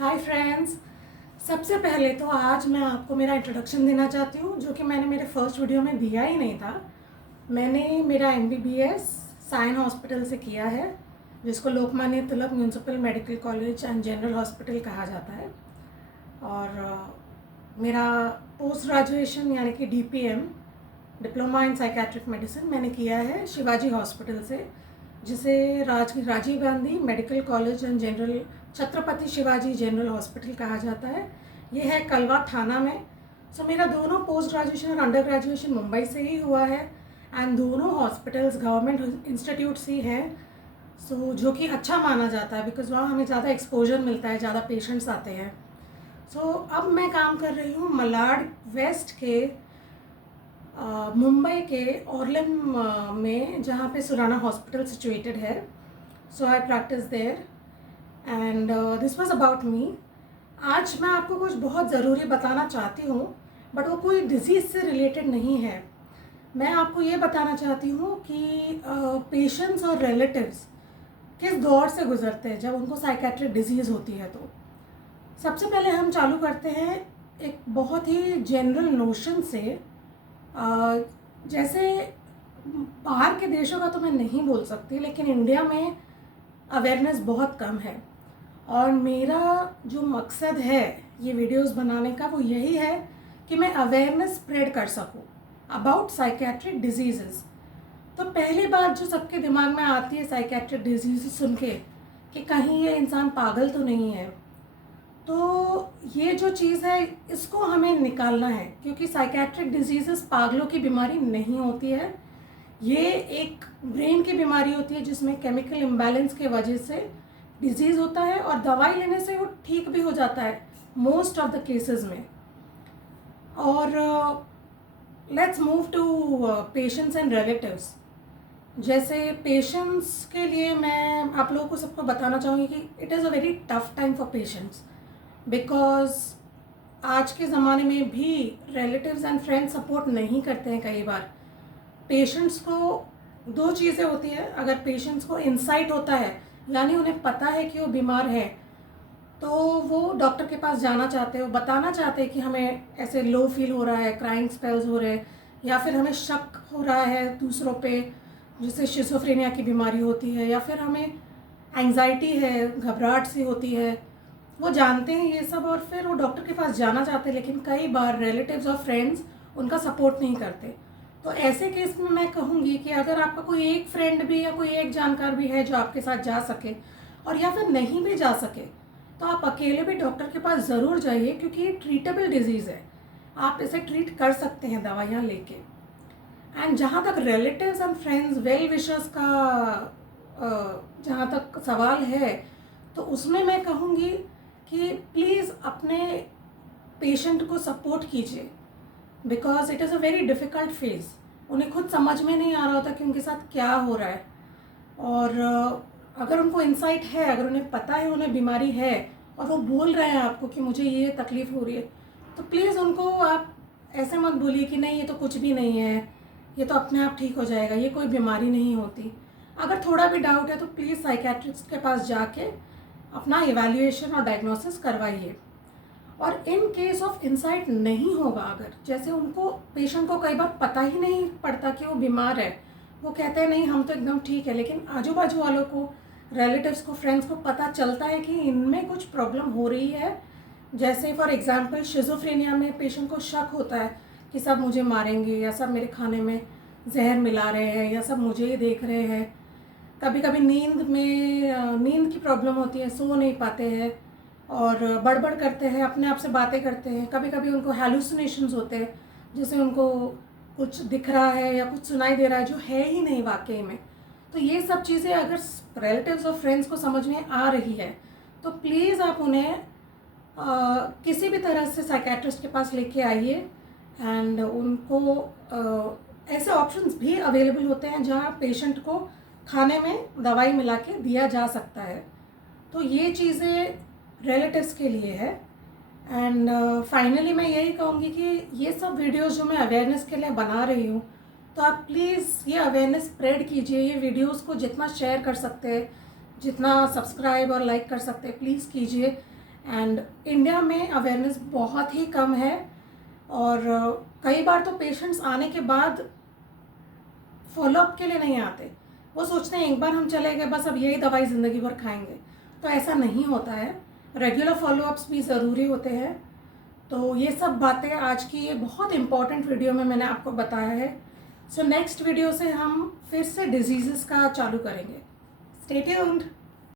Hi friends. सबसे पहले तो आज मैं आपको मेरा इंट्रोडक्शन देना चाहती हूँ, जो कि मैंने मेरे फर्स्ट वीडियो में दिया ही नहीं था। मैंने मेरा MBBS साइन हॉस्पिटल से किया है, जिसको Lokmanya Tilak municipal medical college and general hospital कहा जाता है। और मेरा पोस्ट ग्रेजुएशन यानी कि DPM diploma in psychiatric medicine मैंने किया है शिवाजी हॉस्पिटल से, जिसे Rajiv Gandhi medical college and general Chhatrapati Shivaji general hospital कहा जाता है। ये है कलवा थाना में। सो मेरा दोनों पोस्ट ग्रेजुएशन और अंडर ग्रेजुएशन मुंबई से ही हुआ है, एंड दोनों हॉस्पिटल्स गवर्नमेंट इंस्टीट्यूट्स ही हैं। सो जो कि अच्छा माना जाता है, बिकॉज वहाँ हमें ज़्यादा एक्सपोजर मिलता है, ज़्यादा पेशेंट्स आते हैं। सो अब मैं काम कर रही हूँ मलाड वेस्ट के मुंबई के ऑर्लम में, जहाँ पे सुराना हॉस्पिटल सिचुएटेड है। So I practise there and this was about me. आज मैं आपको कुछ बहुत ज़रूरी बताना चाहती हूँ, बट वो कोई डिज़ीज़ से रिलेटेड नहीं है। मैं आपको ये बताना चाहती हूँ कि पेशेंट्स और रिलेटिव्स किस दौर से गुजरते हैं जब उनको साइकेट्रिक डिजीज़ होती है। तो सबसे पहले हम चालू करते हैं एक बहुत ही जनरल नोशन से। जैसे बाहर के देशों का तो मैं नहीं बोल सकती, लेकिन इंडिया में अवेयरनेस बहुत कम है, और मेरा जो मकसद है ये वीडियोस बनाने का वो यही है कि मैं अवेयरनेस स्प्रेड कर सकूं अबाउट साइकेट्रिक डिजीज़ेस। तो पहली बात जो सबके दिमाग में आती है साइकेट्रिक डिजीज़ सुन के, कि कहीं ये इंसान पागल तो नहीं है। तो ये जो चीज़ है इसको हमें निकालना है, क्योंकि साइकेट्रिक डिजीज़ेस पागलों की बीमारी नहीं होती है। ये एक ब्रेन की बीमारी होती है, जिसमें केमिकल इम्बैलेंस के वजह से डिजीज़ होता है, और दवाई लेने से वो ठीक भी हो जाता है मोस्ट ऑफ द केसेस में। और let's move to patients and relatives. जैसे पेशेंट्स के लिए मैं आप लोगों को सबको बताना चाहूँगी कि it is a very tough time for patients, because आज के ज़माने में भी रिलेटिव्स एंड फ्रेंड्स सपोर्ट नहीं करते हैं। कई बार पेशेंट्स को दो चीज़ें होती है। अगर पेशेंट्स को इंसाइट होता है, यानी उन्हें पता है कि वो बीमार है, तो वो डॉक्टर के पास जाना चाहते हैं, वो बताना चाहते हैं कि हमें ऐसे लो फील हो रहा है, क्राइंग स्पेल्स हो रहे हैं, या फिर हमें शक हो रहा है दूसरों पे, जिससे शिज़ोफ्रेनिया की बीमारी होती है, या फिर हमें एंग्जाइटी है, घबराहट सी होती है। वो जानते हैं ये सब, और फिर वो डॉक्टर के पास जाना चाहते हैं, लेकिन कई बार रिलेटिव्स और फ्रेंड्स उनका सपोर्ट नहीं करते। तो ऐसे केस में मैं कहूँगी कि अगर आपका कोई एक फ्रेंड भी या कोई एक जानकार भी है जो आपके साथ जा सके, और या फिर नहीं भी जा सके, तो आप अकेले भी डॉक्टर के पास ज़रूर जाइए, क्योंकि ये ट्रीटेबल डिजीज़ है। आप इसे ट्रीट कर सकते हैं दवाइयाँ लेके। एंड जहाँ तक relatives and friends well wishers का जहाँ तक सवाल है, तो उसमें मैं कहूँगी कि प्लीज़ अपने पेशेंट को सपोर्ट कीजिए, because it is a very difficult phase. उन्हें खुद समझ में नहीं आ रहा होता कि उनके साथ क्या हो रहा है। और अगर उनको इंसाइट है, अगर उन्हें पता है उन्हें बीमारी है, और वो बोल रहे हैं आपको कि मुझे ये तकलीफ़ हो रही है, तो प्लीज़ उनको आप ऐसे मत बोलिए कि नहीं ये तो कुछ भी नहीं है, ये तो अपने आप ठीक हो जाएगा, ये कोई बीमारी नहीं होती। अगर थोड़ा भी डाउट है तो प्लीज़ साइकेट्रिस्ट के पास जाके अपना इवैल्यूएशन और डायग्नोसिस करवाइए। और इन केस ऑफ इंसाइट नहीं होगा, अगर जैसे उनको पेशेंट को कई बार पता ही नहीं पड़ता कि वो बीमार है, वो कहते हैं नहीं हम तो एकदम ठीक है, लेकिन आजू बाजू वालों को, रिलेटिव्स को, फ्रेंड्स को पता चलता है कि इनमें कुछ प्रॉब्लम हो रही है। जैसे फॉर एग्जांपल शिज़ोफ्रेनिया में पेशेंट को शक होता है कि सब मुझे मारेंगे, या सब मेरे खाने में जहर मिला रहे हैं, या सब मुझे ही देख रहे हैं। कभी कभी नींद की प्रॉब्लम होती है, सो नहीं पाते हैं, और बड़बड़ करते हैं, अपने आप से बातें करते हैं। कभी कभी उनको हैलुसिनेशंस होते हैं, जैसे उनको कुछ दिख रहा है या कुछ सुनाई दे रहा है जो है ही नहीं वाकई में। तो ये सब चीज़ें अगर रिलेटिव्स और फ्रेंड्स को समझ में आ रही है, तो प्लीज़ आप उन्हें किसी भी तरह से साइकेट्रिस्ट के पास लेके आइए। एंड उनको ऐसे ऑप्शंस भी अवेलेबल होते हैं जहाँ पेशेंट को खाने में दवाई मिला के दिया जा सकता है। तो ये चीज़ें रिलेटिव्स के लिए है। एंड फाइनली मैं यही कहूँगी कि ये सब वीडियोस जो मैं अवेयरनेस के लिए बना रही हूँ, तो आप प्लीज़ ये अवेयरनेस स्प्रेड कीजिए। ये वीडियोस को जितना शेयर कर सकते हैं, जितना सब्सक्राइब और लाइक कर सकते हैं, प्लीज़ कीजिए। एंड इंडिया में अवेयरनेस बहुत ही कम है और कई बार तो पेशेंट्स आने के बाद फॉलोअप के लिए नहीं आते। वो सोचते हैं एक बार हम चले गए बस अब यही दवाई ज़िंदगी भर खाएंगे, तो ऐसा नहीं होता है। रेगुलर फॉलोअप्स भी ज़रूरी होते हैं। तो ये सब बातें आज की ये बहुत इम्पॉर्टेंट वीडियो में मैंने आपको बताया है। सो नेक्स्ट वीडियो से हम फिर से डिजीज़ेस का चालू करेंगे। Stay tuned.